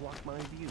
block my view.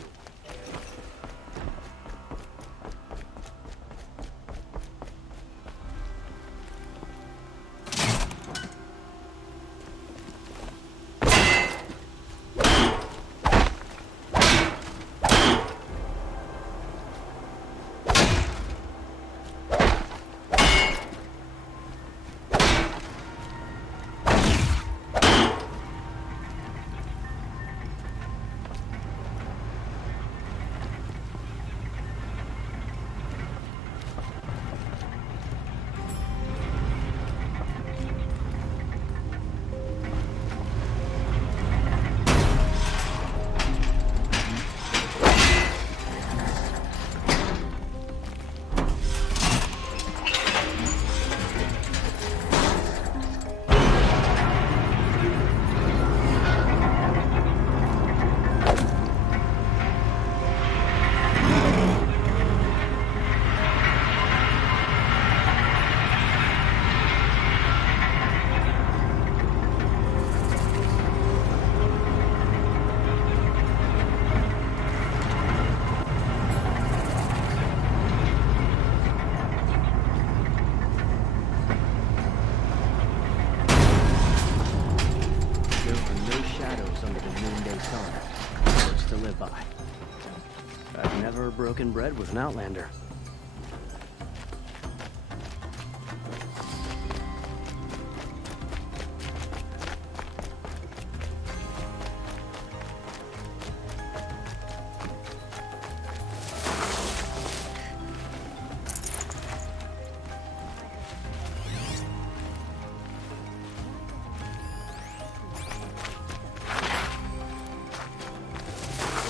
I've never broken bread with an Outlander.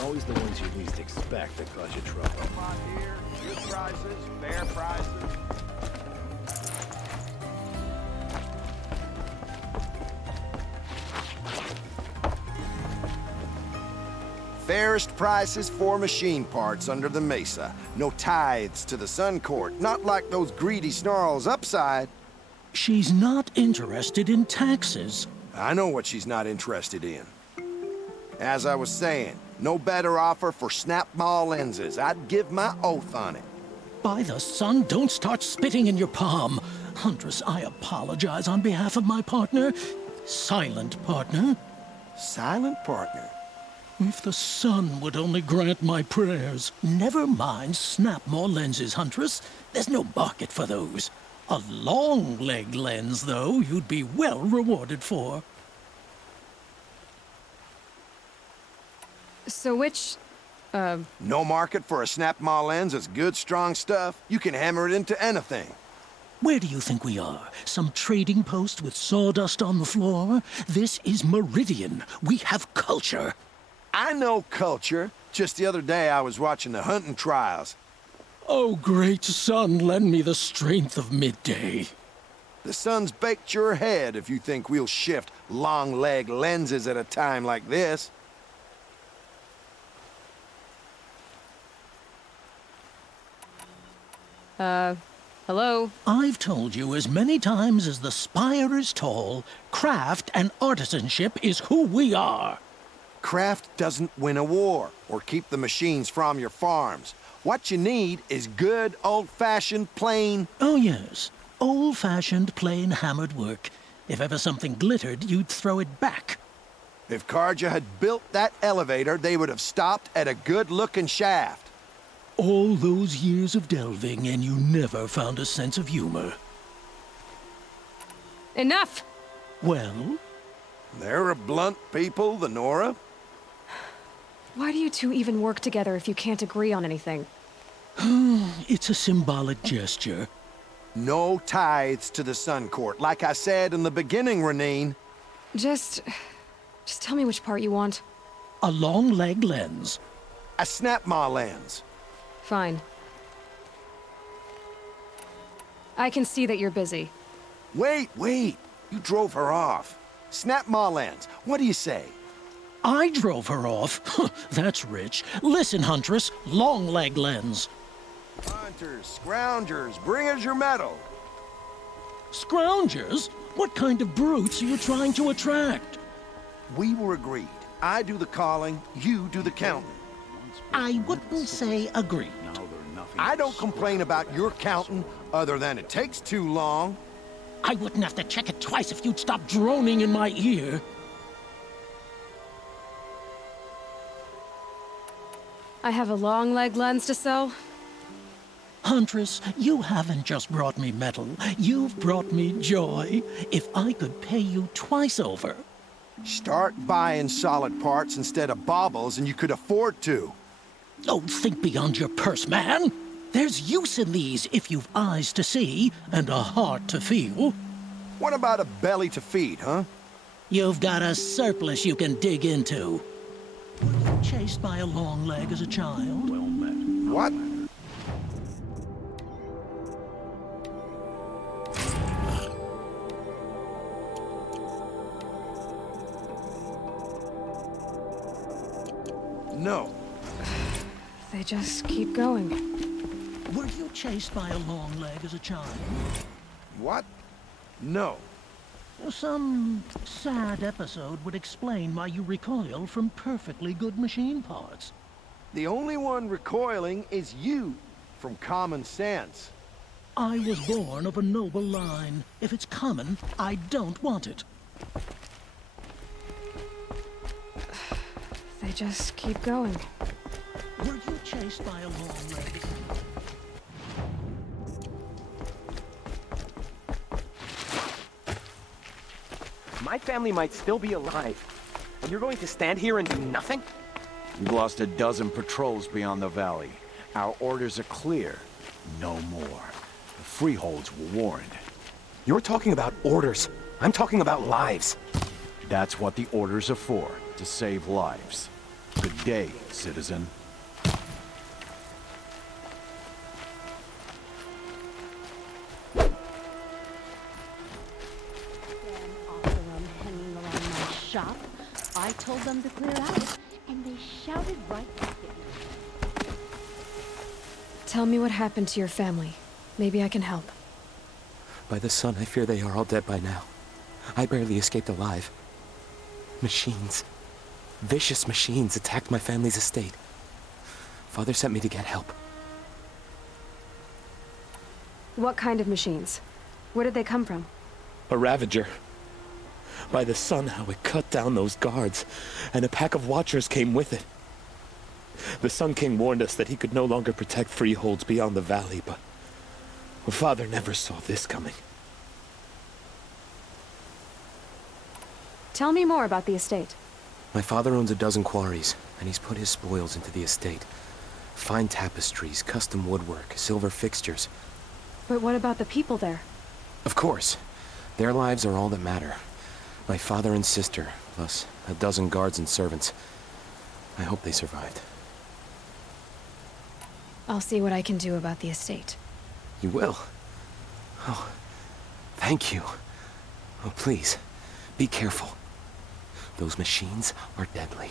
Always the ones you least expect that cause you trouble. Come on here, good prices, fair prices. Fairest prices for machine parts under the mesa. No tithes to the Sun Court, not like those greedy snarls upside. She's not interested in taxes. I know what she's not interested in. As I was saying, no better offer for snapmaw lenses. I'd give my oath on it. By the sun, don't start spitting in your palm. Huntress, I apologize on behalf of my partner. Silent partner. Silent partner? If the sun would only grant my prayers. Never mind snapmaw lenses, Huntress. There's no market for those. A long leg lens, though, you'd be well rewarded for. So which, No market for a snapmaw lens is good, strong stuff. You can hammer it into anything. Where do you think we are? Some trading post with sawdust on the floor? This is Meridian. We have culture. I know culture. Just the other day I was watching the hunting trials. Oh, great sun, lend me the strength of midday. The sun's baked your head if you think we'll shift long leg lenses at a time like this. hello? I've told you as many times as the spire is tall, craft and artisanship is who we are. Craft doesn't win a war or keep the machines from your farms. What you need is good, old-fashioned, plain... Oh, yes. Old-fashioned, plain hammered work. If ever something glittered, you'd throw it back. If Karja had built that elevator, they would have stopped at a good-looking shaft. All those years of delving, and you never found a sense of humor. Enough! Well? They're a blunt people, the Nora. Why do you two even work together if you can't agree on anything? It's a symbolic gesture. No tithes to the Sun Court. Like I said in the beginning, Renine. Just tell me which part you want. A long leg lens. A snapmaw lens. Fine. I can see that you're busy. Wait. You drove her off. Snapmaw lens. What do you say? I drove her off. That's rich. Listen, Huntress, long leg lens. Hunters, scroungers, bring us your metal. Scroungers? What kind of brutes are you trying to attract? We were agreed. I do the calling, you do the counting. I wouldn't say agree. I don't complain about your counting, other than it takes too long. I wouldn't have to check it twice if you'd stop droning in my ear. I have a long leg lens to sell. Huntress, you haven't just brought me metal, you've brought me joy. If I could pay you twice over. Start buying solid parts instead of baubles, and you could afford to. Oh, think beyond your purse, man. There's use in these if you've eyes to see and a heart to feel. What about a belly to feed, huh? You've got a surplus you can dig into. Were you chased by a long leg as a child? Well met. What? No. They just keep going. Were you chased by a long leg as a child? What? No. Some sad episode would explain why you recoil from perfectly good machine parts. The only one recoiling is you, from common sense. I was born of a noble line. If it's common, I don't want it. They just keep going. Were you chased by a long leg? My family might still be alive, and you're going to stand here and do nothing? We've lost a dozen patrols beyond the valley. Our orders are clear. No more. The freeholds were warned. You're talking about orders. I'm talking about lives. That's what the orders are for, to save lives. Good day, citizen. Hanging around my shop. I told them to clear out, and they shouted right back at me. Tell me what happened to your family. Maybe I can help. By the sun, I fear they are all dead by now. I barely escaped alive. Machines. Vicious machines attacked my family's estate. Father sent me to get help. What kind of machines? Where did they come from? A Ravager. By the sun, how it cut down those guards, and a pack of watchers came with it. The Sun King warned us that he could no longer protect freeholds beyond the valley, but Father never saw this coming. Tell me more about the estate. My father owns a dozen quarries, and he's put his spoils into the estate. Fine tapestries, custom woodwork, silver fixtures. But what about the people there? Of course. Their lives are all that matter. My father and sister, plus a dozen guards and servants. I hope they survived. I'll see what I can do about the estate. You will? Oh, thank you. Oh, please, be careful. Those machines are deadly.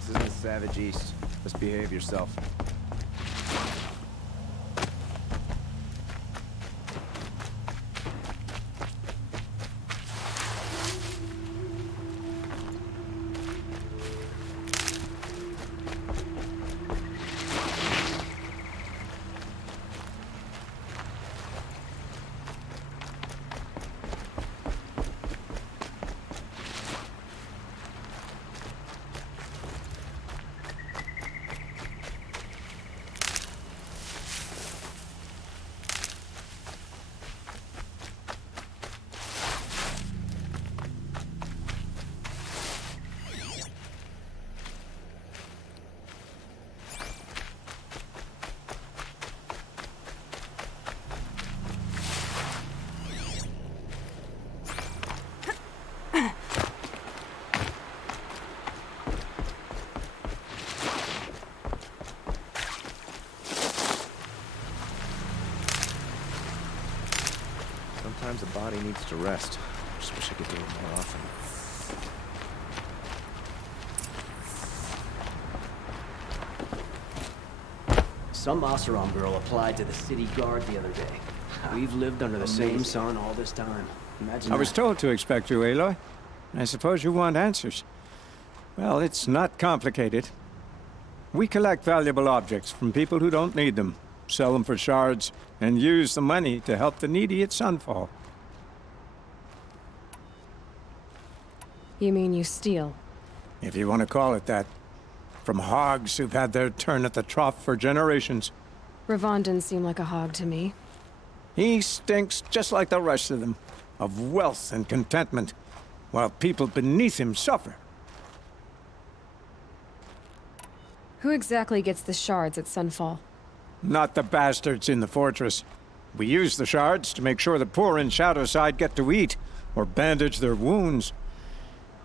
This isn't Savage East. Just behave yourself. Sometimes a body needs to rest. Just wish I could do it more often. Some Oseram girl applied to the city guard the other day. We've lived under the same sun all this time. Imagine I was that. told to expect you, Aloy. I suppose you want answers. Well, it's not complicated. We collect valuable objects from people who don't need them, sell them for shards, and use the money to help the needy at Sunfall. You mean you steal? If you want to call it that. From hogs who've had their turn at the trough for generations. Ravon didn't seem like a hog to me. He stinks just like the rest of them, of wealth and contentment, while people beneath him suffer. Who exactly gets the shards at Sunfall? Not the bastards in the fortress. We use the shards to make sure the poor in Shadowside get to eat, or bandage their wounds.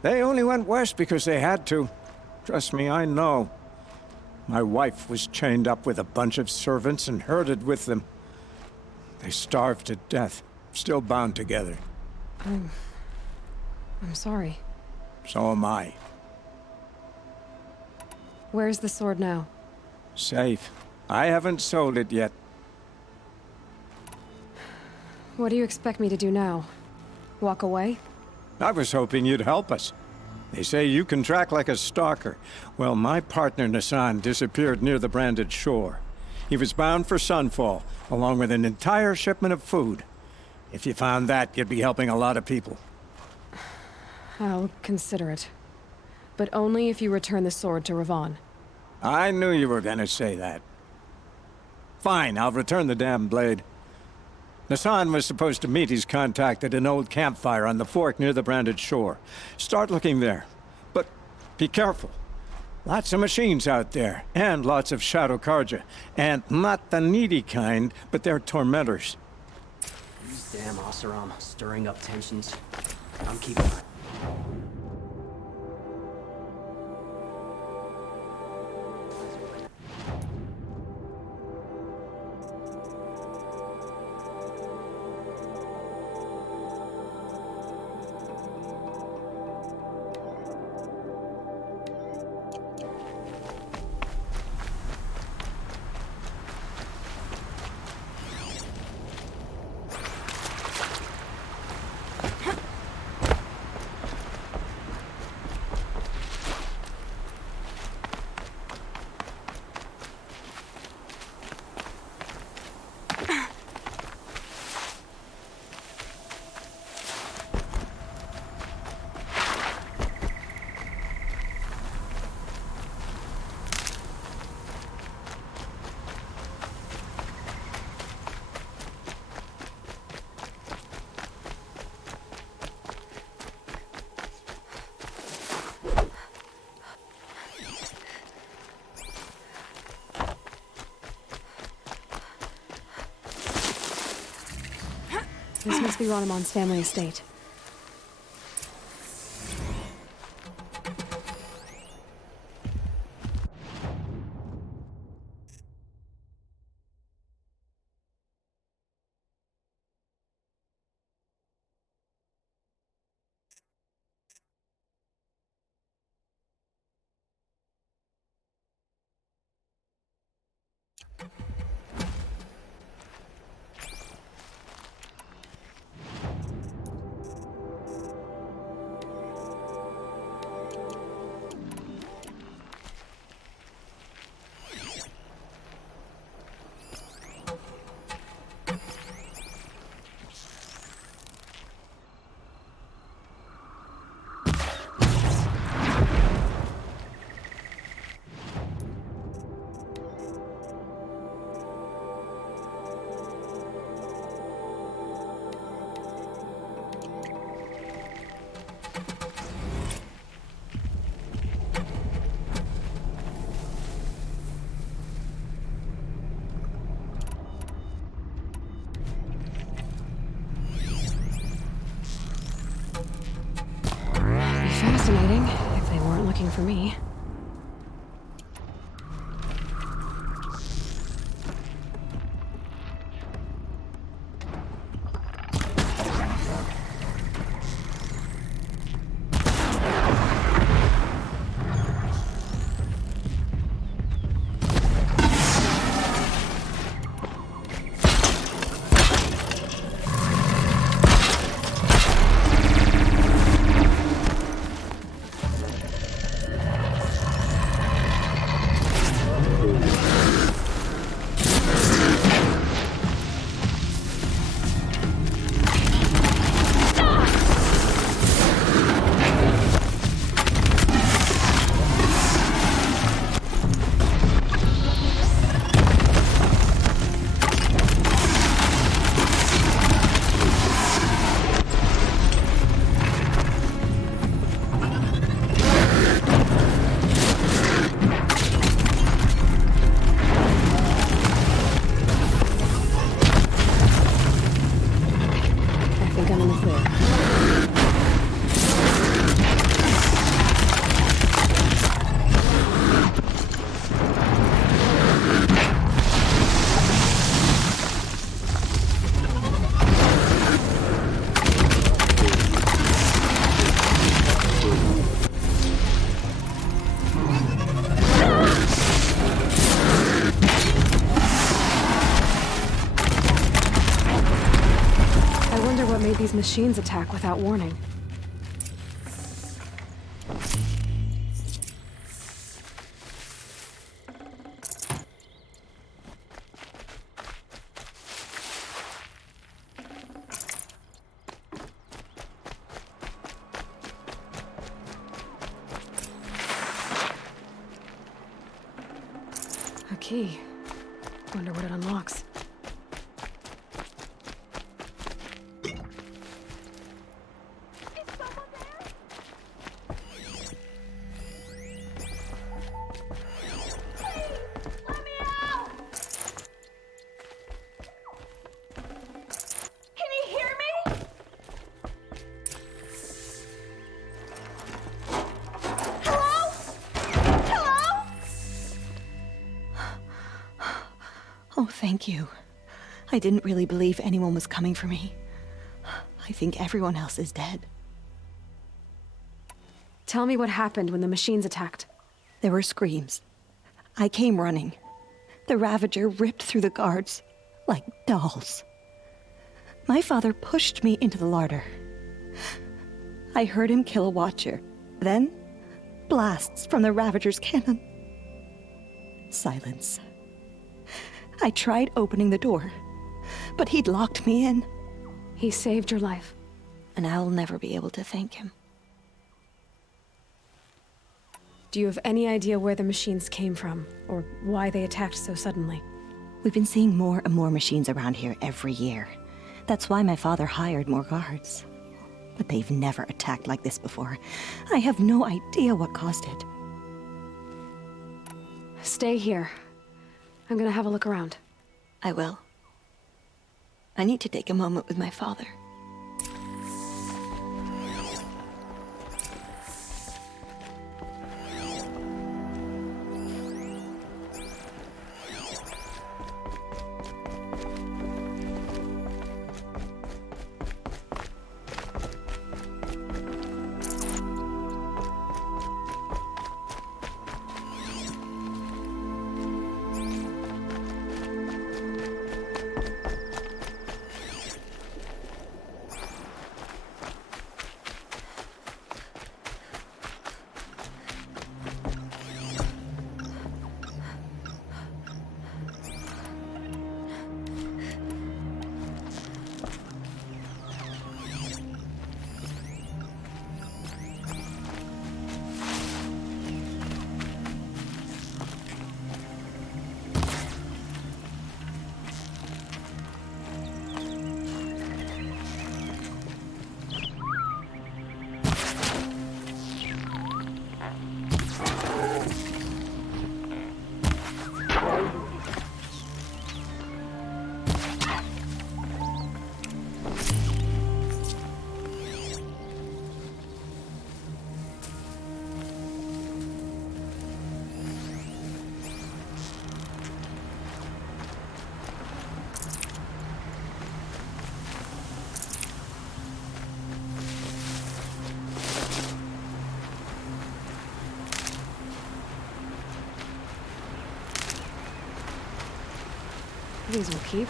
They only went west because they had to. Trust me, I know. My wife was chained up with a bunch of servants and herded with them. They starved to death, still bound together. I'm sorry. So am I. Where's the sword now? Safe. I haven't sold it yet. What do you expect me to do now? Walk away? I was hoping you'd help us. They say you can track like a stalker. Well, my partner Nassan disappeared near the branded shore. He was bound for Sunfall, along with an entire shipment of food. If you found that, you'd be helping a lot of people. I'll consider it. But only if you return the sword to Ravon. I knew you were gonna say that. Fine, I'll return the damn blade. Nassan was supposed to meet his contact at an old campfire on the fork near the branded shore. Start looking there. But be careful. Lots of machines out there, and lots of Shadow Karja. And not the needy kind, but they're tormentors. These damn Oseram stirring up tensions. I'm keeping an eye. This must be Ronamon's family estate. Fascinating, if they weren't looking for me. think I'm in the clear. I wonder what made these machines attack without warning. A key. Wonder what it unlocks. Oh, thank you. I didn't really believe anyone was coming for me. I think everyone else is dead. Tell me what happened when the machines attacked. There were screams. I came running. The Ravager ripped through the guards like dolls. My father pushed me into the larder. I heard him kill a watcher. Then, blasts from the Ravager's cannon. Silence. I tried opening the door, but he'd locked me in. He saved your life. And I'll never be able to thank him. Do you have any idea where the machines came from, or why they attacked so suddenly? We've been seeing more and more machines around here every year. That's why my father hired more guards. But they've never attacked like this before. I have no idea what caused it. Stay here. I'm gonna have a look around. I will. I need to take a moment with my father. These will keep.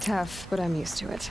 Tough, but I'm used to it.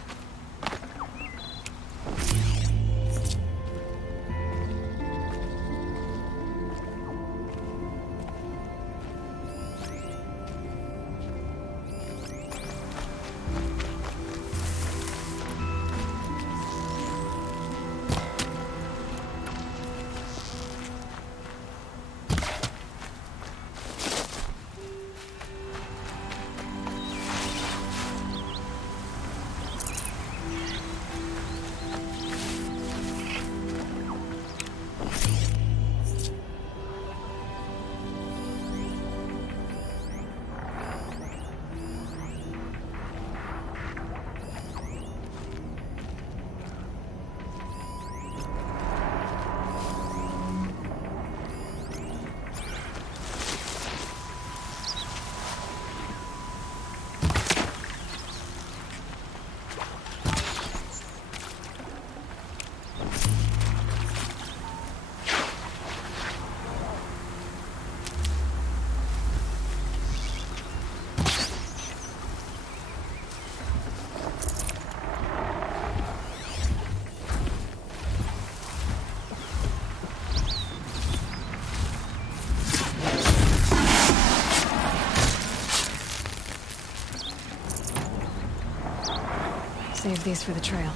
Save these for the trail.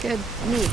Good meat.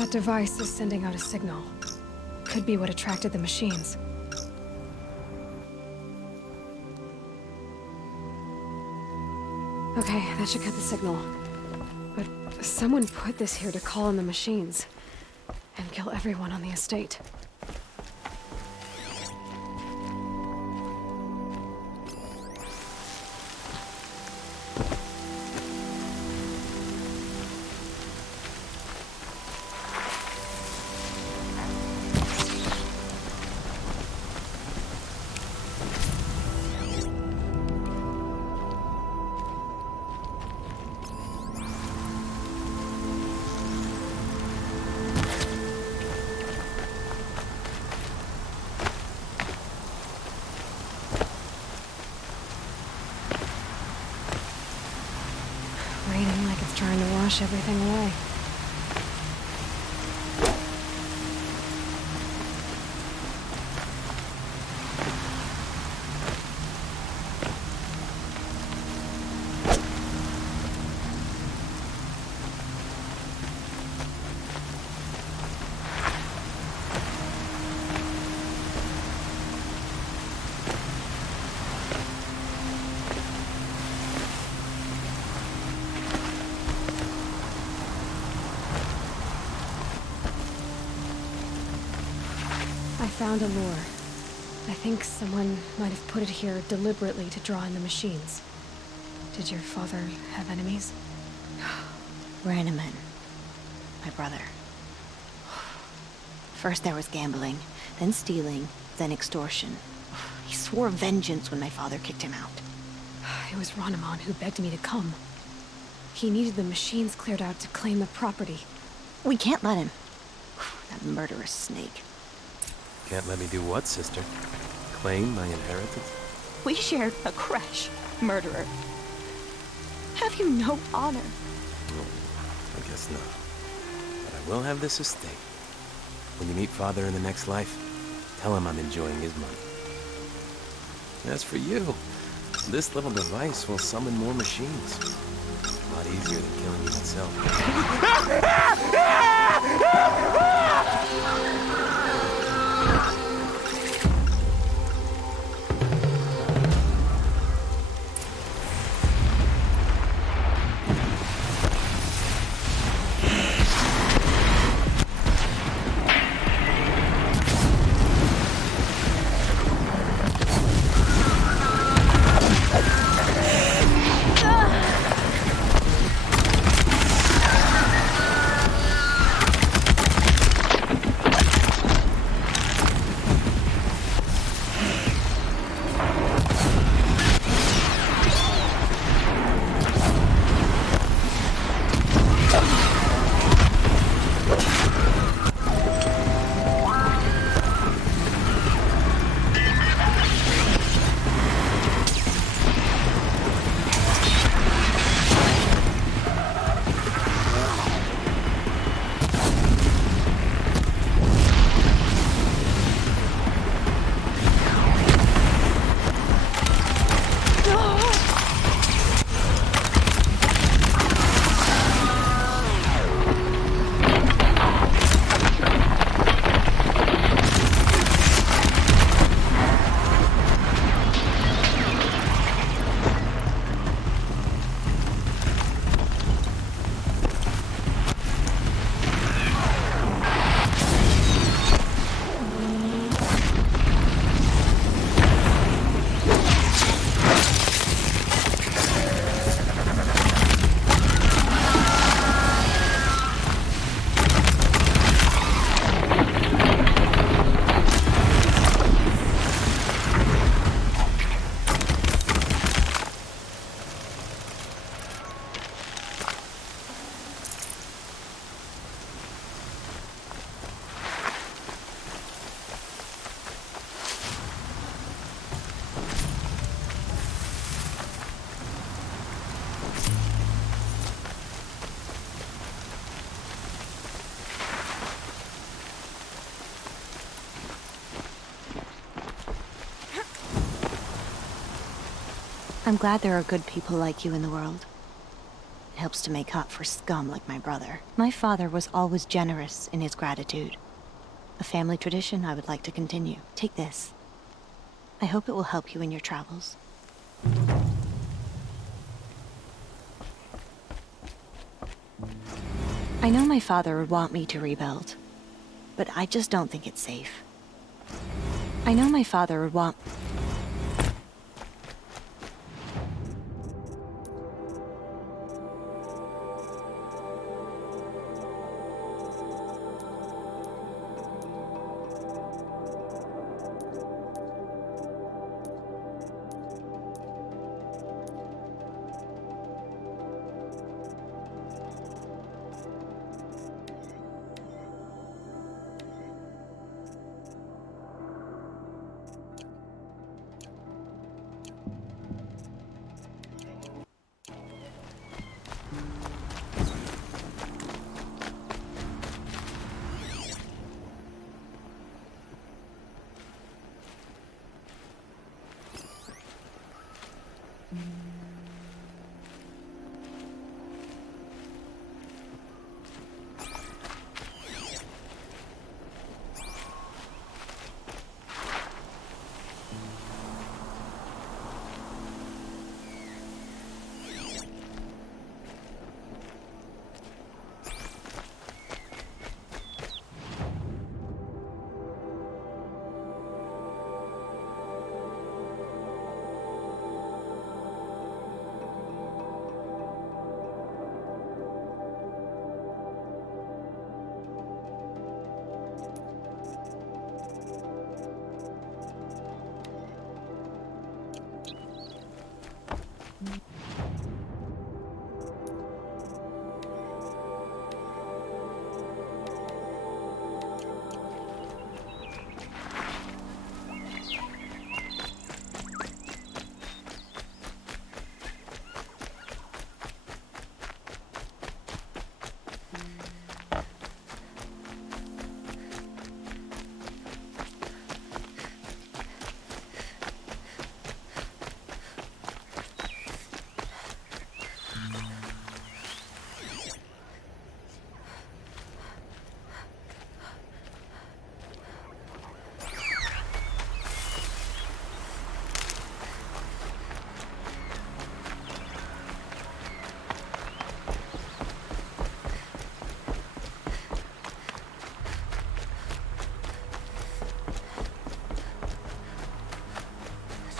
That device is sending out a signal. Could be what attracted the machines. Okay, that should cut the signal. But someone put this here to call in the machines. And kill everyone on the estate. Raining like it's trying to wash everything away. I found a lure. I think someone might have put it here deliberately to draw in the machines. Did your father have enemies? Branneman. My brother. First there was gambling, then stealing, then extortion. He swore vengeance when my father kicked him out. It was Ranamon who begged me to come. He needed the machines cleared out to claim the property. We can't let him. That murderous snake. Can't let me do what, sister? Claim my inheritance? We shared a creche, murderer. Have you no honor? No, I guess not. But I will have this estate. When you meet Father in the next life, tell him I'm enjoying his money. As for you, this little device will summon more machines. A lot easier than killing you myself. I'm glad there are good people like you in the world. helps to make up for scum like my brother. My father was always generous in his gratitude. A family tradition I would like to continue. Take this. I hope it will help you in your travels. I know my father would want me to rebuild, but I just don't think it's safe. I know my father would want...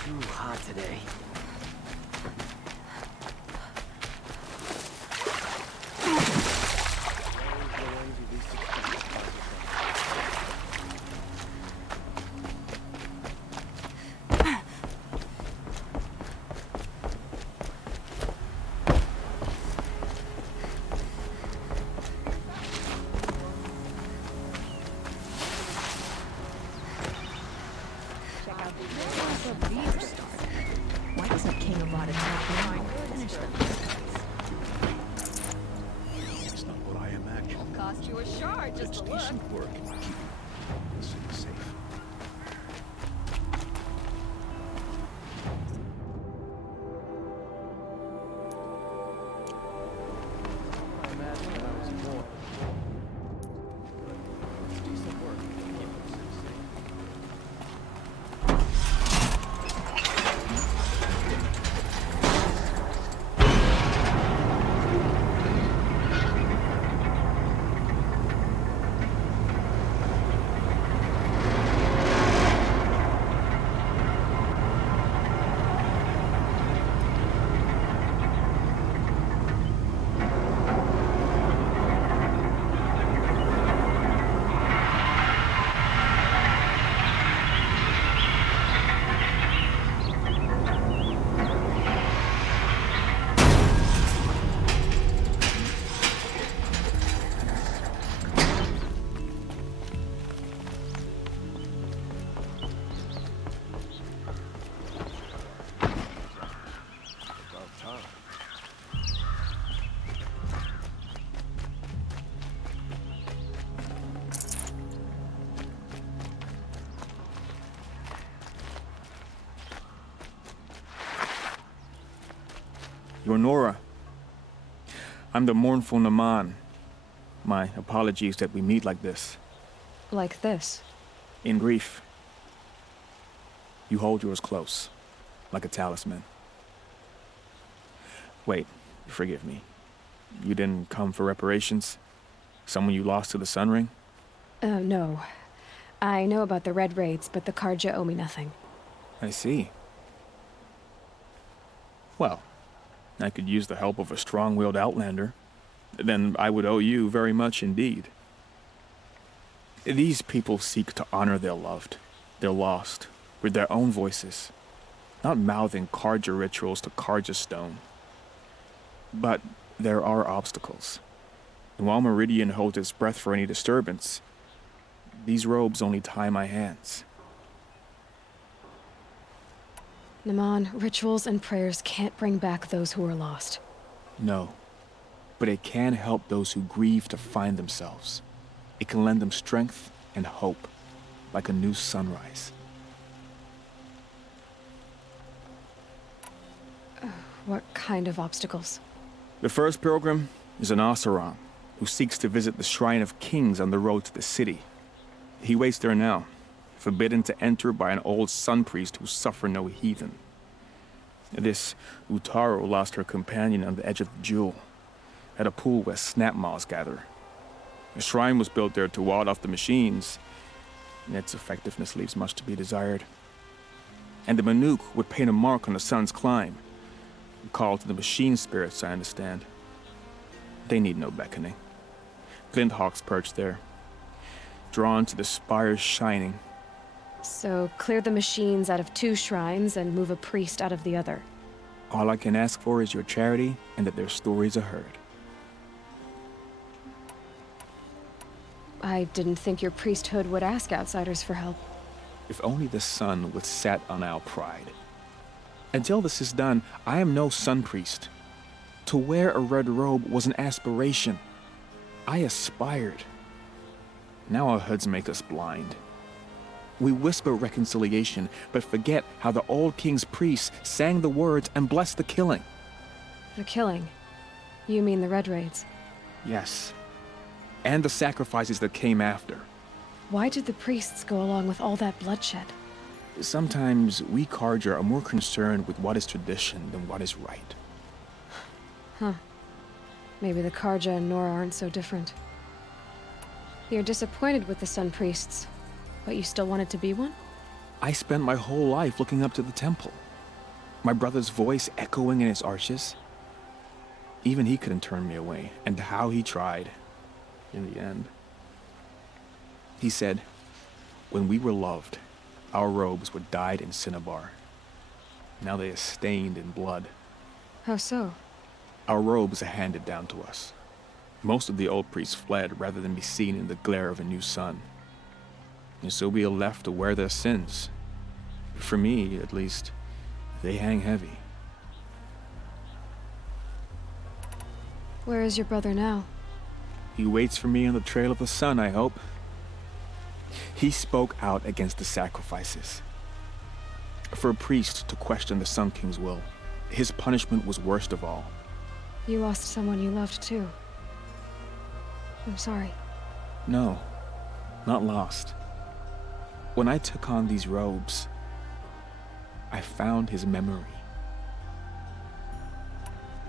Too hot today. Why doesn't King of Rot finish them? It's not what I imagined. Cost you a shard just It's to look. decent work in keeping the city safe. I imagine when I was a boy. It's decent work to keep the city safe. You're Nora. I'm the mournful Naman. My apologies that we meet like this. Like this. In grief. You hold yours close, like a talisman. Wait, forgive me. You didn't come for reparations? Someone you lost to the Sun Ring? No. I know about the Red Raids, but the Karja owe me nothing. I see. Well, I could use the help of a strong-willed outlander. Then I would owe you very much indeed. These people seek to honor their loved, their lost, with their own voices, not mouthing Karja rituals to Karja stone. But there are obstacles. And while Meridian holds its breath for any disturbance, these robes only tie my hands. Naman, rituals and prayers can't bring back those who are lost. No. But it can help those who grieve to find themselves. It can lend them strength and hope, like a new sunrise. What kind of obstacles? The first pilgrim is an Oseram, who seeks to visit the Shrine of Kings on the road to the city. He waits there now, forbidden to enter by an old sun priest who suffer no heathen. This Utaru lost her companion on the edge of the Jewel, at a pool where snapmaws gather. The shrine was built there to ward off the machines, and its effectiveness leaves much to be desired. And the Manuk would paint a mark on the sun's climb, a call to the machine spirits, I understand. They need no beckoning. Glint hawks perch there, drawn to the spires shining. So, clear the machines out of 2 shrines and move a priest out of the other. All I can ask for is your charity and that their stories are heard. I didn't think your priesthood would ask outsiders for help. If only the sun would set on our pride. Until this is done, I am no sun priest. To wear a red robe was an aspiration. I aspired. Now our hoods make us blind. We whisper reconciliation, but forget how the old king's priests sang the words and blessed the killing. The killing? You mean the Red Raids? Yes. And the sacrifices that came after. Why did the priests go along with all that bloodshed? Sometimes we Karja are more concerned with what is tradition than what is right. Huh. Maybe the Karja and Nora aren't so different. You're disappointed with the Sun Priests, but you still wanted to be one? I spent my whole life looking up to the temple. My brother's voice echoing in its arches. Even he couldn't turn me away, and how he tried. In the end. He said, when we were loved, our robes were dyed in cinnabar. Now they are stained in blood. How so? Our robes are handed down to us. Most of the old priests fled rather than be seen in the glare of a new sun. And so we are left to wear their sins. For me, at least, they hang heavy. Where is your brother now? He waits for me on the trail of the sun, I hope. He spoke out against the sacrifices. For a priest to question the Sun King's will, his punishment was worst of all. You lost someone you loved too. I'm sorry. No, not lost. When I took on these robes, I found his memory.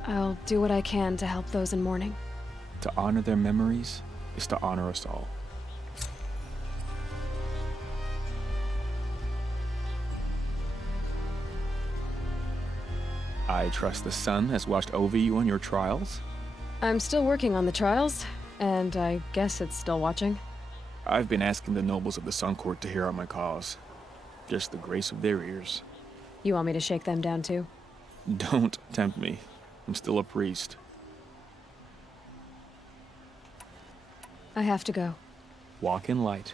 I'll do what I can to help those in mourning. To honor their memories is to honor us all. I trust the sun has watched over you on your trials? I'm still working on the trials, and I guess it's still watching. I've been asking the nobles of the Sun Court to hear out my cause. Just the grace of their ears. You want me to shake them down too? Don't tempt me. I'm still a priest. I have to go. Walk in light.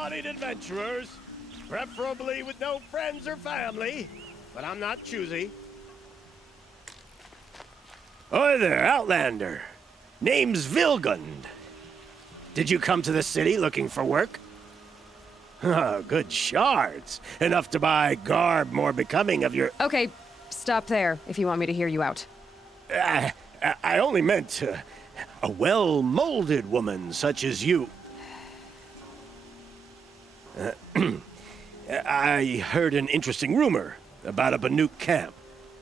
able-bodied adventurers, preferably with no friends or family, but I'm not choosy. Oi there, Outlander. Name's Vilgund. Did you come to the city looking for work? Good shards. Enough to buy garb more becoming of your... Okay, stop there if you want me to hear you out. I only meant a well-molded woman such as you. I heard an interesting rumor about a Banuk camp.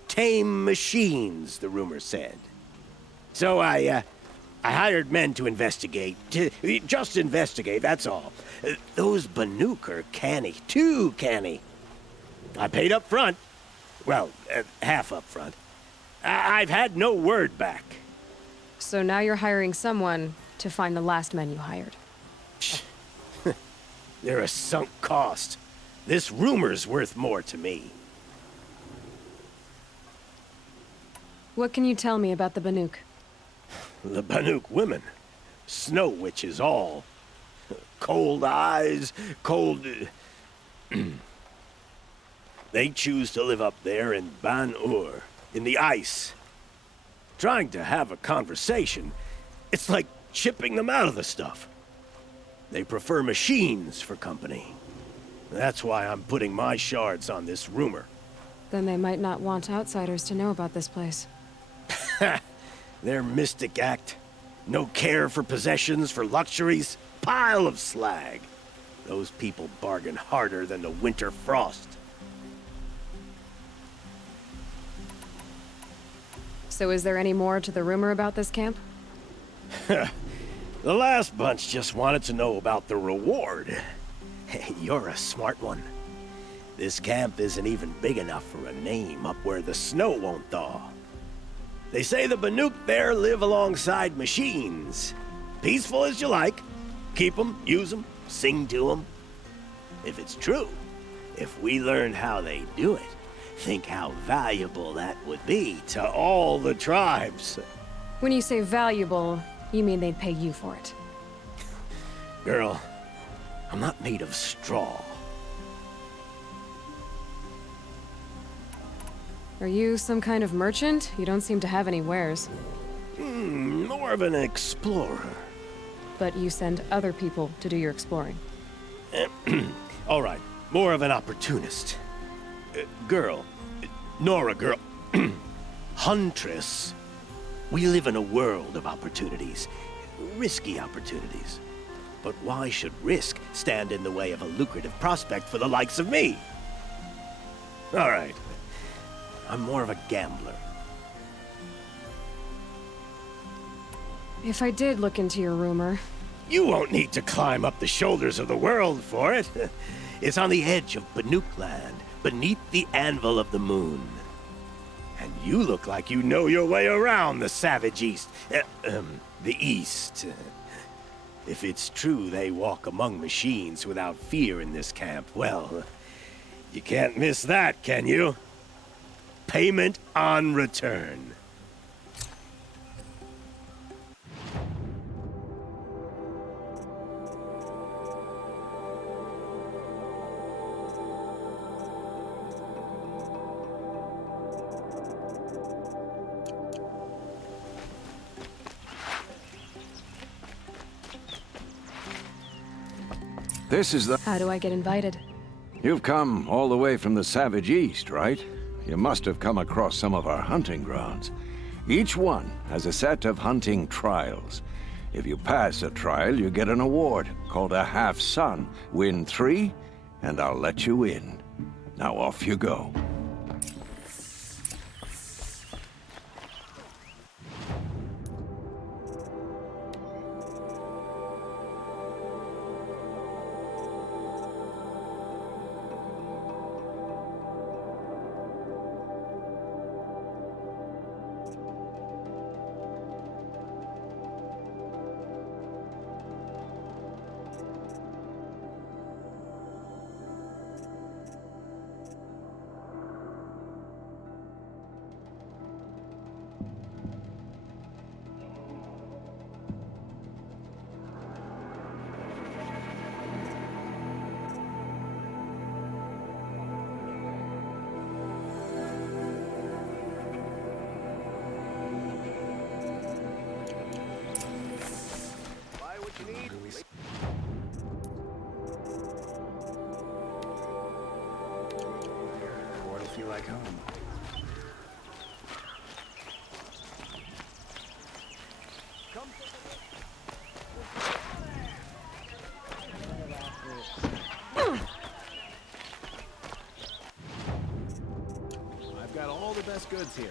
Tame machines, the rumor said. So I hired men to investigate. Just investigate, that's all. Those Banuk are canny. Too canny. I paid up front. Well, half up front. I've had no word back. So now you're hiring someone to find the last men you hired. They're a sunk cost. This rumor's worth more to me. What can you tell me about the Banuk? The Banuk women. Snow witches all. Cold eyes, cold... They choose to live up there in Ban-Ur, in the ice. Trying to have a conversation, it's like chipping them out of the stuff. They prefer machines for company. That's why I'm putting my shards on this rumor. Then they might not want outsiders to know about this place. Their mystic act. No care for possessions, for luxuries. Pile of slag. Those people bargain harder than the winter frost. So is there any more to the rumor about this camp? The last bunch just wanted to know about the reward. Hey, you're a smart one. This camp isn't even big enough for a name up where the snow won't thaw. They say the Banuk there live alongside machines. Peaceful as you like. Keep them, use them, sing to them. If it's true, if we learned how they do it, think how valuable that would be to all the tribes. When you say valuable, you mean they'd pay you for it. Girl, I'm not made of straw. Are you some kind of merchant? You don't seem to have any wares. More of an explorer. But you send other people to do your exploring. All right, more of an opportunist. Girl, Nora girl, Huntress. We live in a world of opportunities, risky opportunities. But why should risk stand in the way of a lucrative prospect for the likes of me? All right, I'm more of a gambler. If I did look into your rumor... You won't need to climb up the shoulders of the world for it. It's on the edge of Banuk land, beneath the anvil of the moon. And you look like you know your way around the savage east. The east. If it's true they walk among machines without fear in this camp, well, you can't miss that, can you? Payment on return. This is the... How do I get invited? You've come all the way from the Savage East, right? You must have come across some of our hunting grounds. Each one has a set of hunting trials. If you pass a trial, you get an award called a half-sun. Win 3, and I'll let you in. Now off you go. like home. I've got all the best goods here.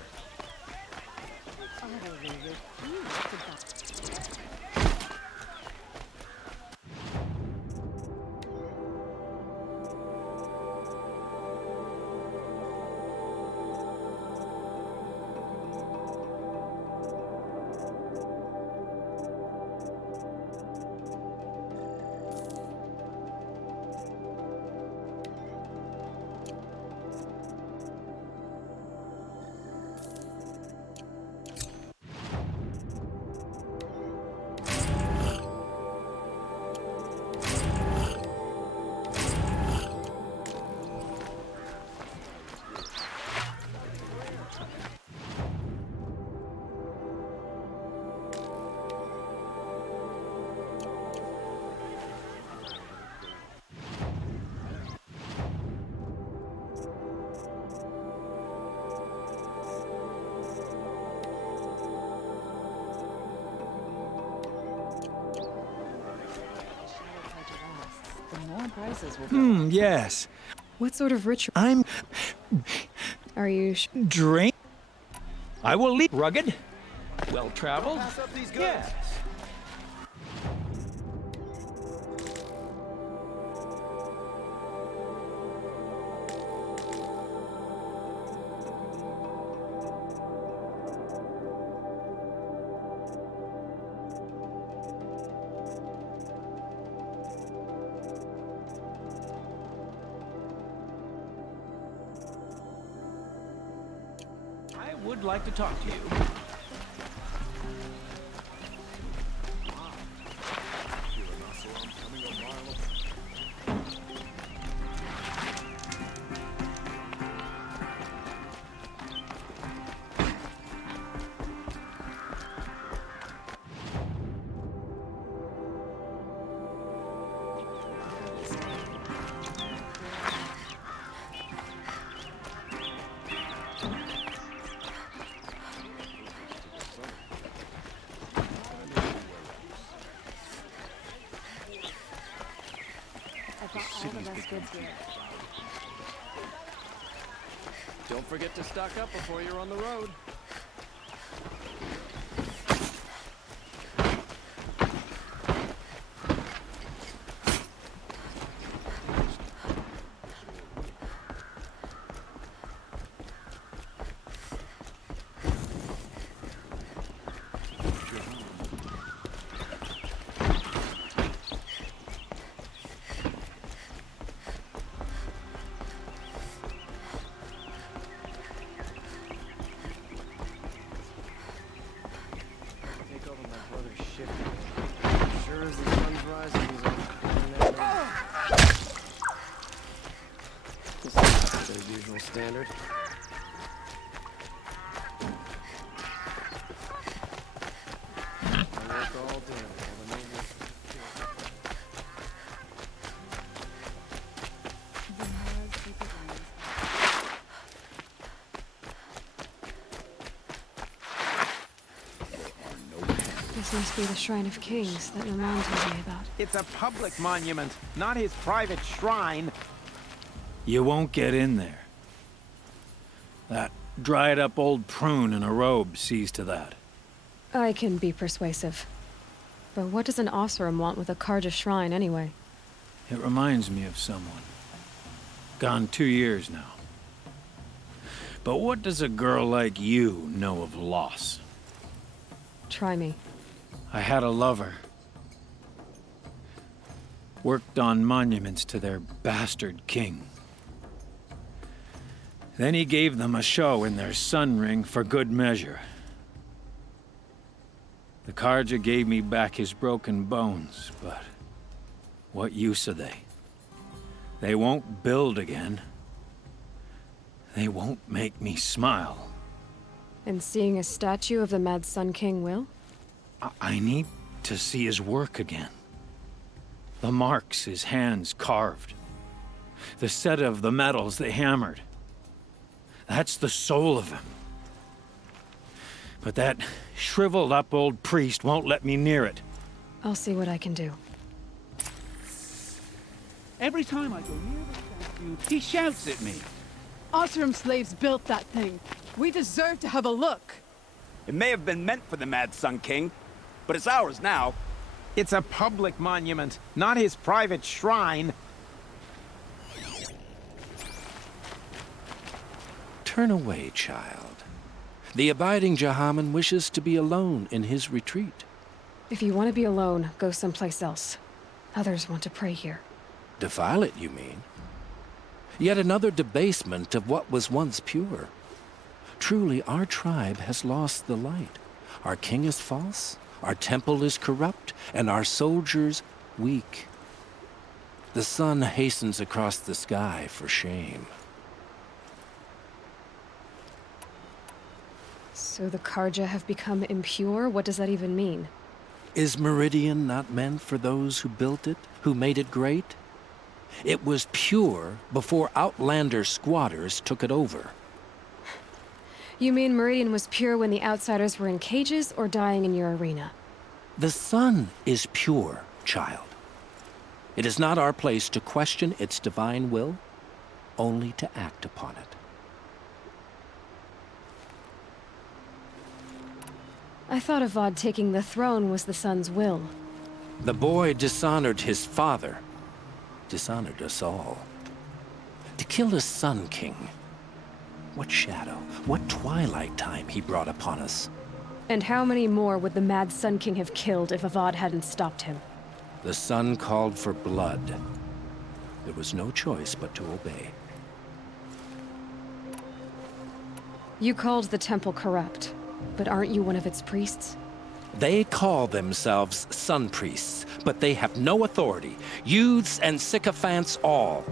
Yes. What sort of ritual? I'm Are you drink. I will leave rugged, well-traveled. Yes. I would like to talk to you. Don't forget to stock up before you're on the road. Sure as the sun's rising, he's on this is their usual standard. I work all day, all the maintenance. This must be the Shrine of Kings that Naman told me about. It's a public monument, not his private shrine. You won't get in there. That dried-up old prune in a robe sees to that. I can be persuasive. But what does an Oseram want with a Karja shrine, anyway? It reminds me of someone. Gone 2 years now. But what does a girl like you know of loss? Try me. I had a lover. Worked on monuments to their bastard king. Then he gave them a show in their sun ring for good measure. The Karja gave me back his broken bones, but what use are they? They won't build again. They won't make me smile. And seeing a statue of the Mad Sun King will? I need to see his work again. The marks his hands carved. The set of the metals they hammered. That's the soul of him. But that shriveled up old priest won't let me near it. I'll see what I can do. Every time I go near the statue, he shouts at me. Oseram slaves built that thing. We deserve to have a look. It may have been meant for the Mad Sun King, but it's ours now. It's a public monument, not his private shrine. Turn away, child. The abiding Jahaman wishes to be alone in his retreat. If you want to be alone, go someplace else. Others want to pray here. Defile it, you mean? Yet another debasement of what was once pure. Truly, our tribe has lost the light. Our king is false, our temple is corrupt, and our soldiers weak. The sun hastens across the sky for shame. So the Karja have become impure? What does that even mean? Is Meridian not meant for those who built it, who made it great? It was pure before outlander squatters took it over. You mean Meridian was pure when the outsiders were in cages or dying in your arena? The sun is pure, child. It is not our place to question its divine will, only to act upon it. I thought Avad taking the throne was the sun's will. The boy dishonored his father, dishonored us all. To kill a Sun King. What shadow, what twilight time he brought upon us. And how many more would the Mad Sun King have killed if Avad hadn't stopped him? The sun called for blood. There was no choice but to obey. You called the temple corrupt, but aren't you one of its priests? They call themselves sun priests, but they have no authority. Youths and sycophants all.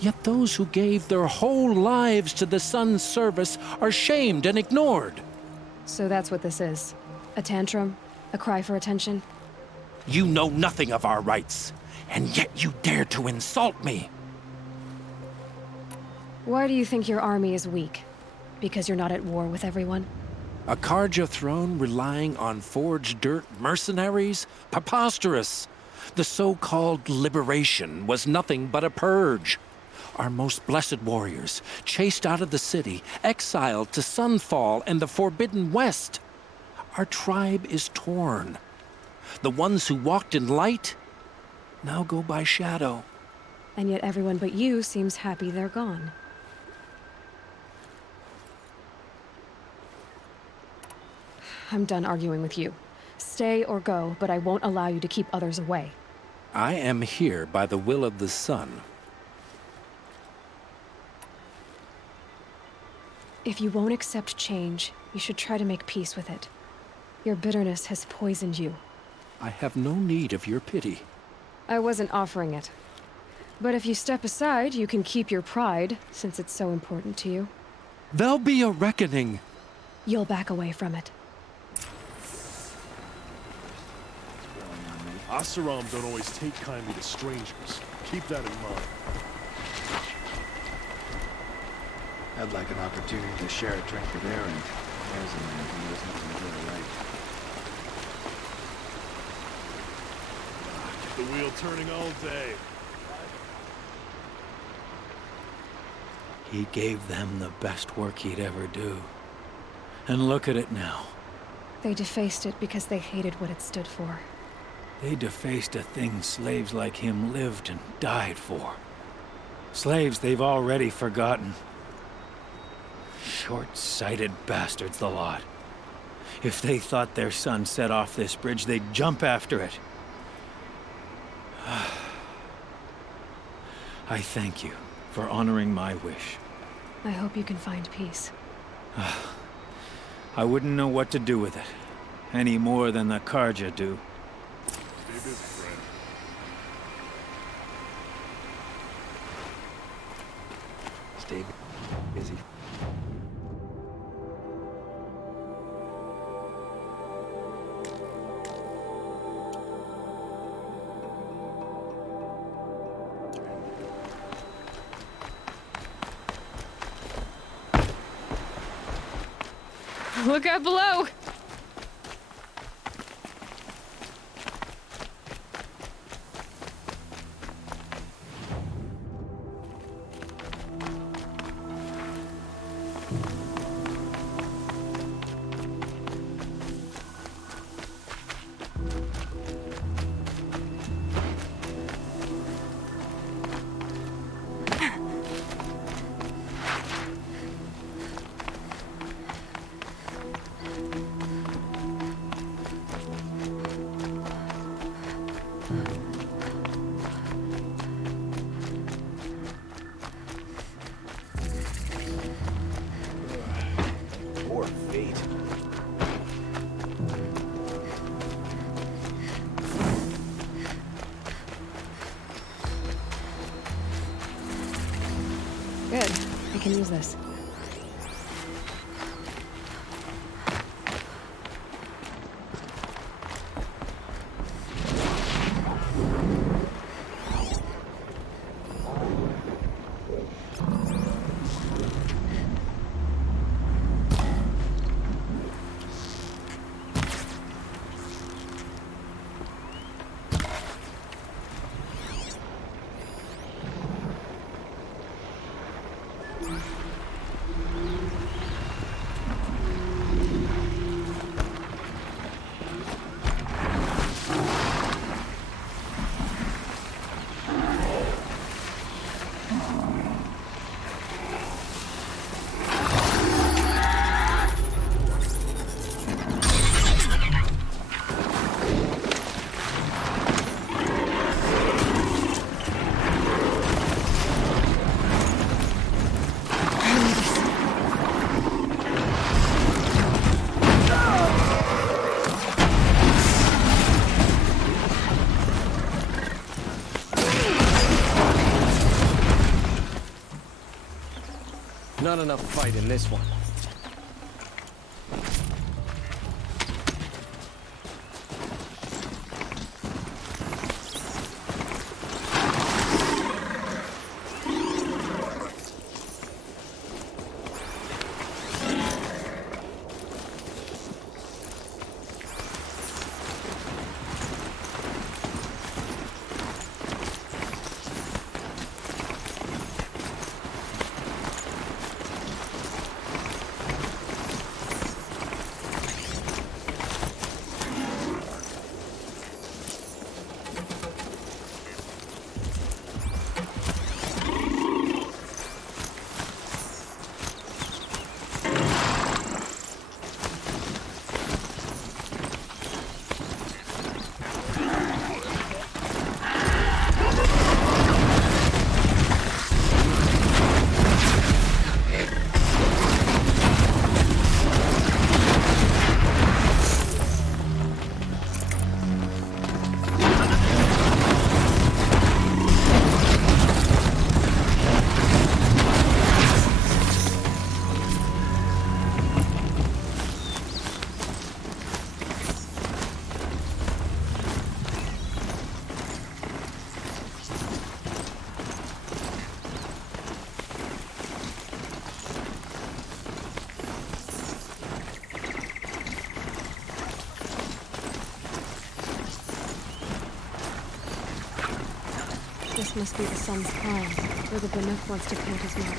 Yet those who gave their whole lives to the sun's service are shamed and ignored. So that's what this is. A tantrum? A cry for attention? You know nothing of our rights, and yet you dare to insult me. Why do you think your army is weak? Because you're not at war with everyone? A Karja throne relying on forged dirt mercenaries? Preposterous! The so-called liberation was nothing but a purge. Our most blessed warriors, chased out of the city, exiled to Sunfall and the Forbidden West. Our tribe is torn. The ones who walked in light now go by shadow. And yet everyone but you seems happy they're gone. I'm done arguing with you. Stay or go, but I won't allow you to keep others away. I am here by the will of the sun. If you won't accept change, you should try to make peace with it. Your bitterness has poisoned you. I have no need of your pity. I wasn't offering it. But if you step aside, you can keep your pride, since it's so important to you. There'll be a reckoning. You'll back away from it. Oseram don't always take kindly to strangers. Keep that in mind. I'd like an opportunity to share a drink with Aaron. There's a man who knows how to enjoy life. The wheel turning all day. He gave them the best work he'd ever do. And look at it now. They defaced it because they hated what it stood for. They defaced a thing slaves like him lived and died for. Slaves they've already forgotten. Short-sighted bastards, the lot. If they thought their son set off this bridge, they'd jump after it. I thank you for honoring my wish. I hope you can find peace. I wouldn't know what to do with it, any more than the Karja do. Stay busy, friend. Stay busy. Look out below! Poor feet. Good. I can use this. Not enough fight in this one. This must be the sun's climb, where the Benook wants to plant his mark.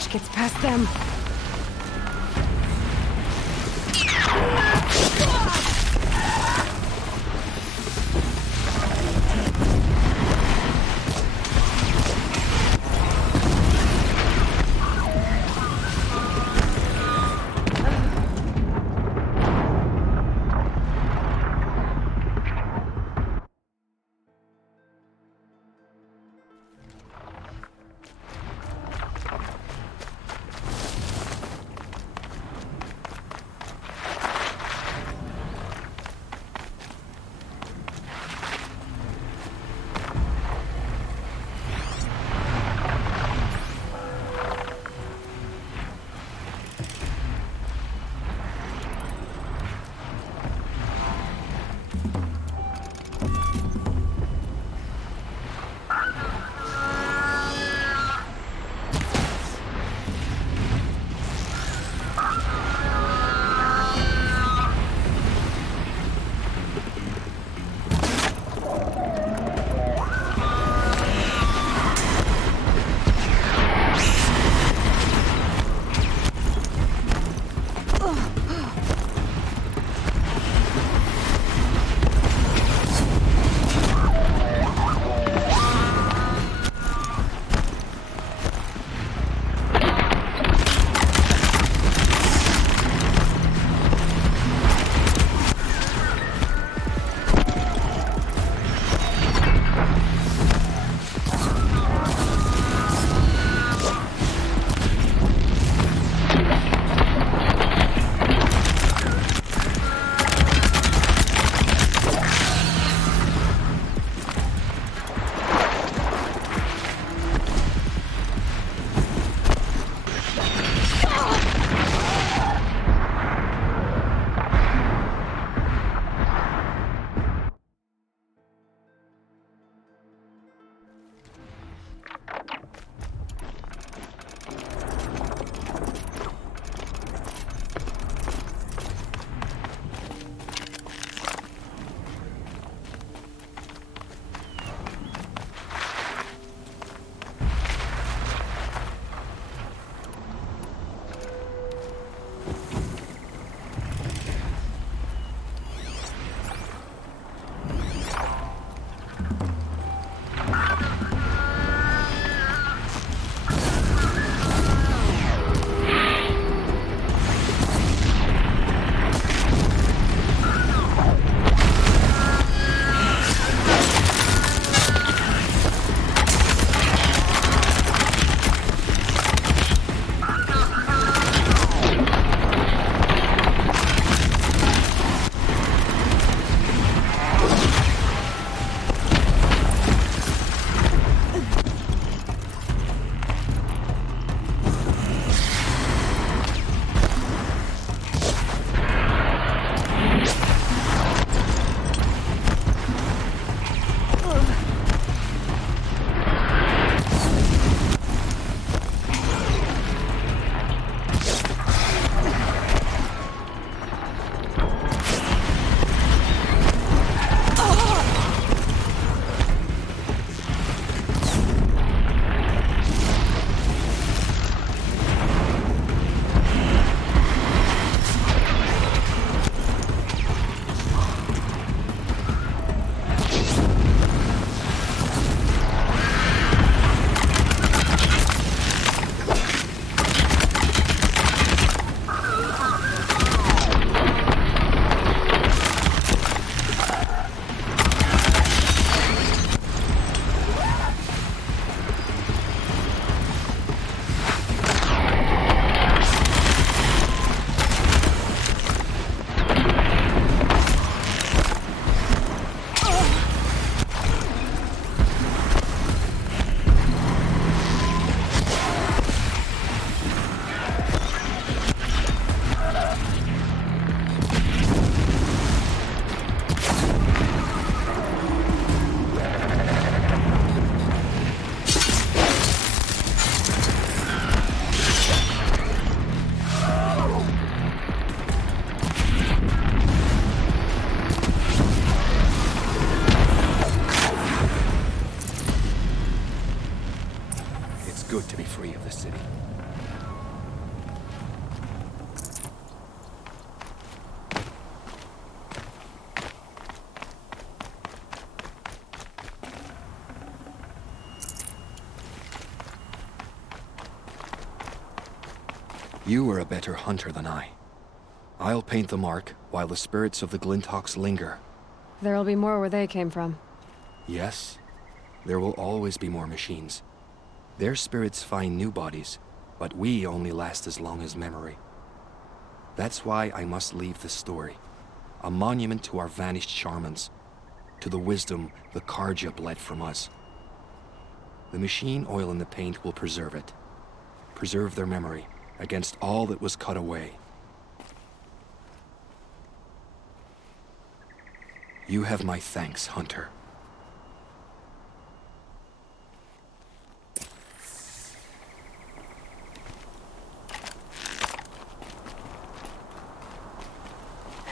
much gets past them. good to be free of the city. You are a better hunter than I. I'll paint the mark while the spirits of the Glinthawks linger. There'll be more where they came from. Yes, there will always be more machines. Their spirits find new bodies, but we only last as long as memory. That's why I must leave this story. A monument to our vanished shamans, to the wisdom the Karja bled from us. The machine oil in the paint will preserve it. Preserve their memory against all that was cut away. You have my thanks, Hunter.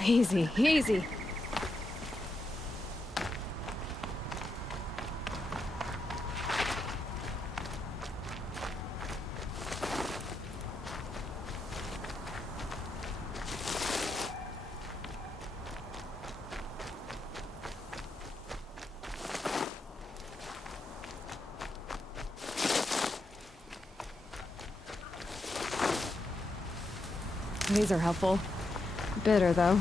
Easy, easy. These are helpful. Bitter, though.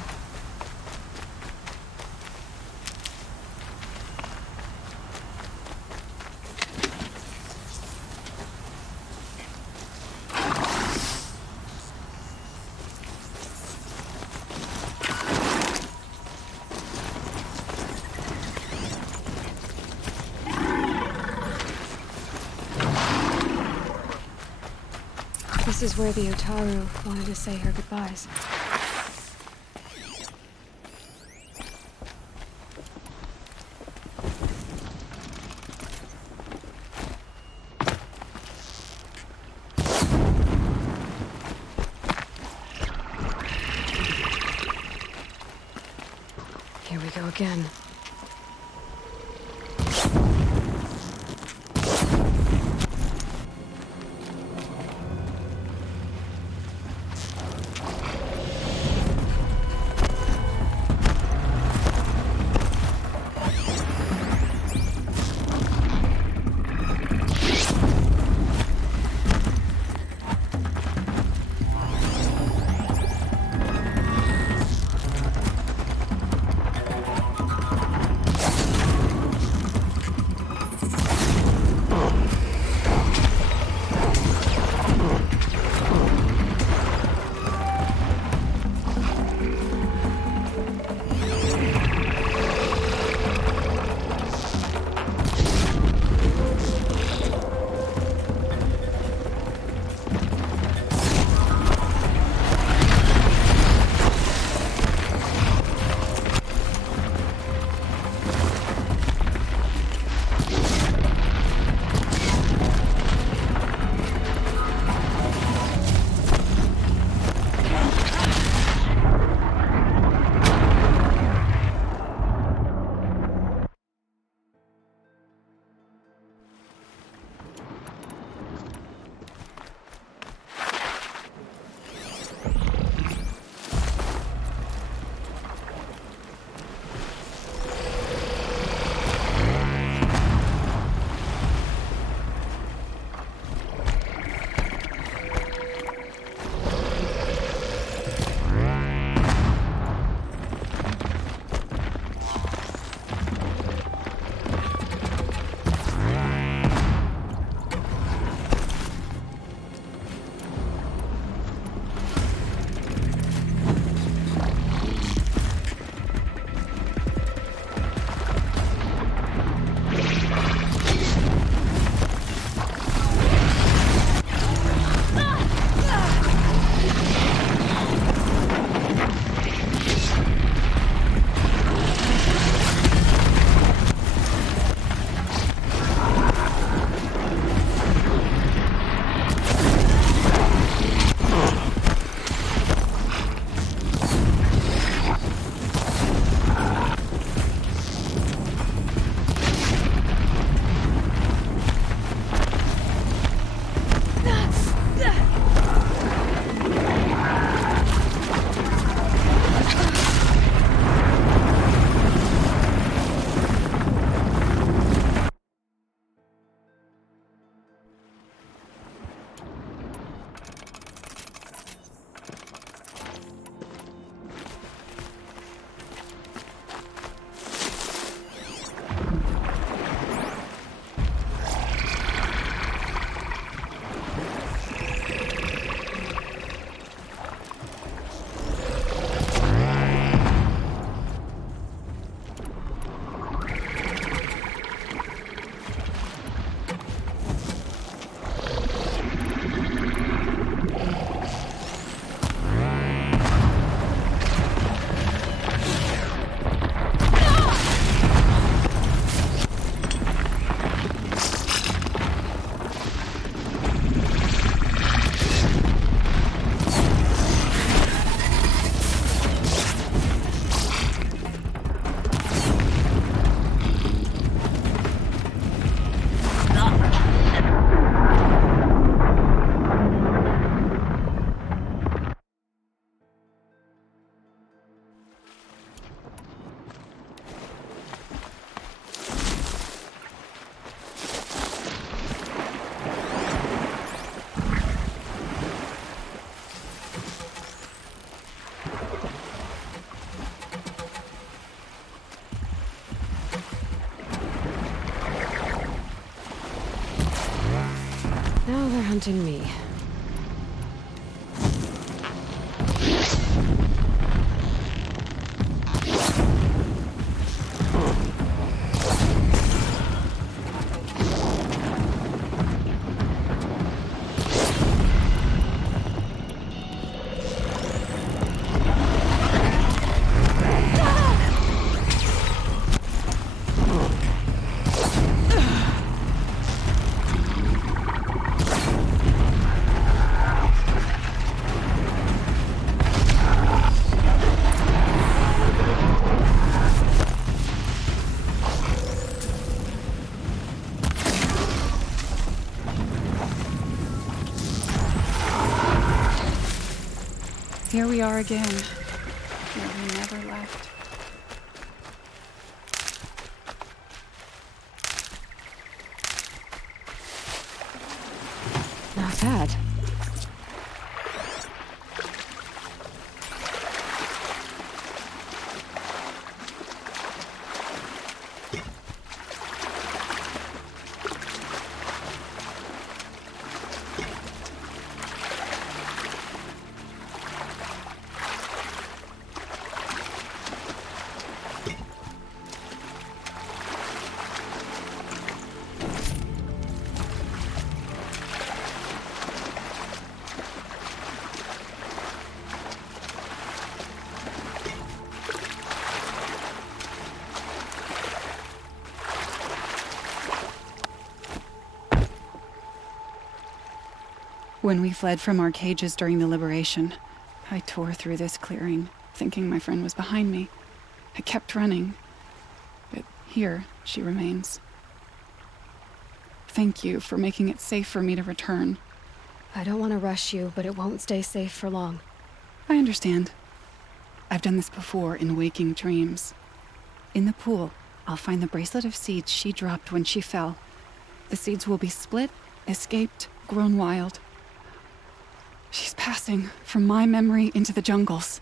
This is where the Otaru wanted to say her goodbyes. Here we go again. hunting me. Here we are again, where we never left. Not bad. When we fled from our cages during the liberation, I tore through this clearing, thinking my friend was behind me. I kept running, but here she remains. Thank you for making it safe for me to return. I don't want to rush you, but it won't stay safe for long. I understand. I've done this before in waking dreams. In the pool, I'll find the bracelet of seeds she dropped when she fell. The seeds will be split, escaped, grown wild. She's passing from my memory into the jungles.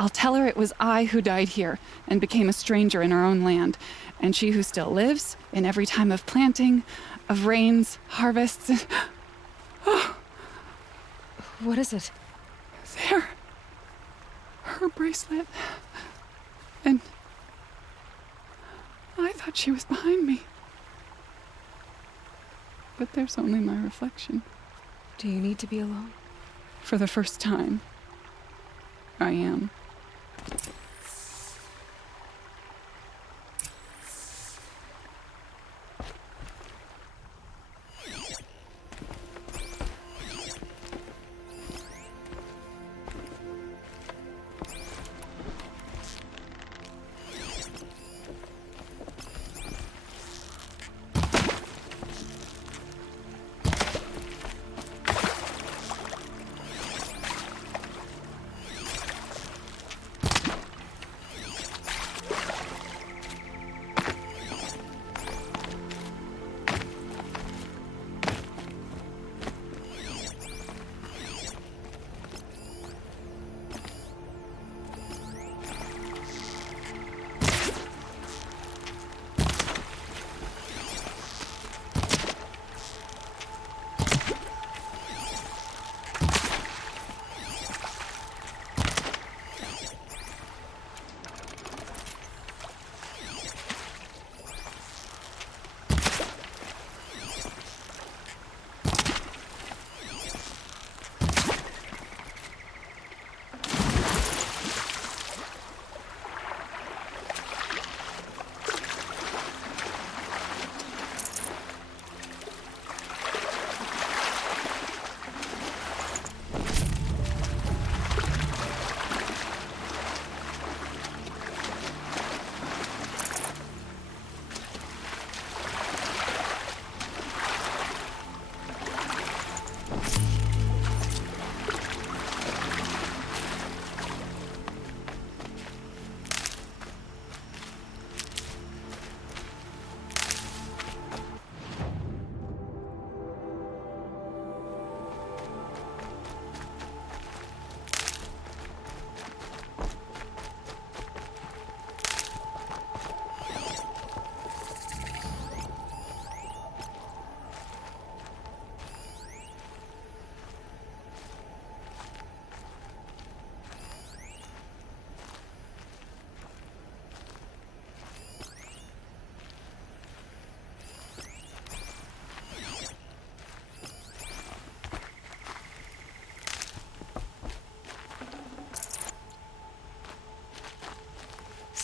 I'll tell her it was I who died here and became a stranger in our own land, and she who still lives in every time of planting, of rains, harvests, and... Oh. What is it? There. Her bracelet. And... I thought she was behind me. But there's only my reflection. Do you need to be alone? For the first time, I am.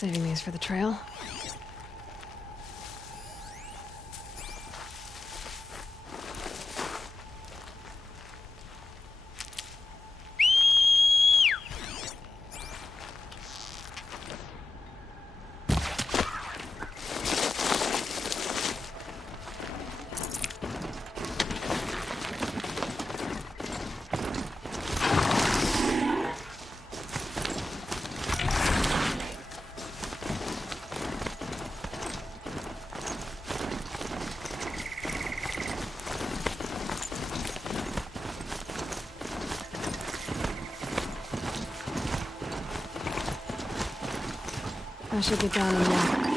Saving these for the trail. I should get down and walk.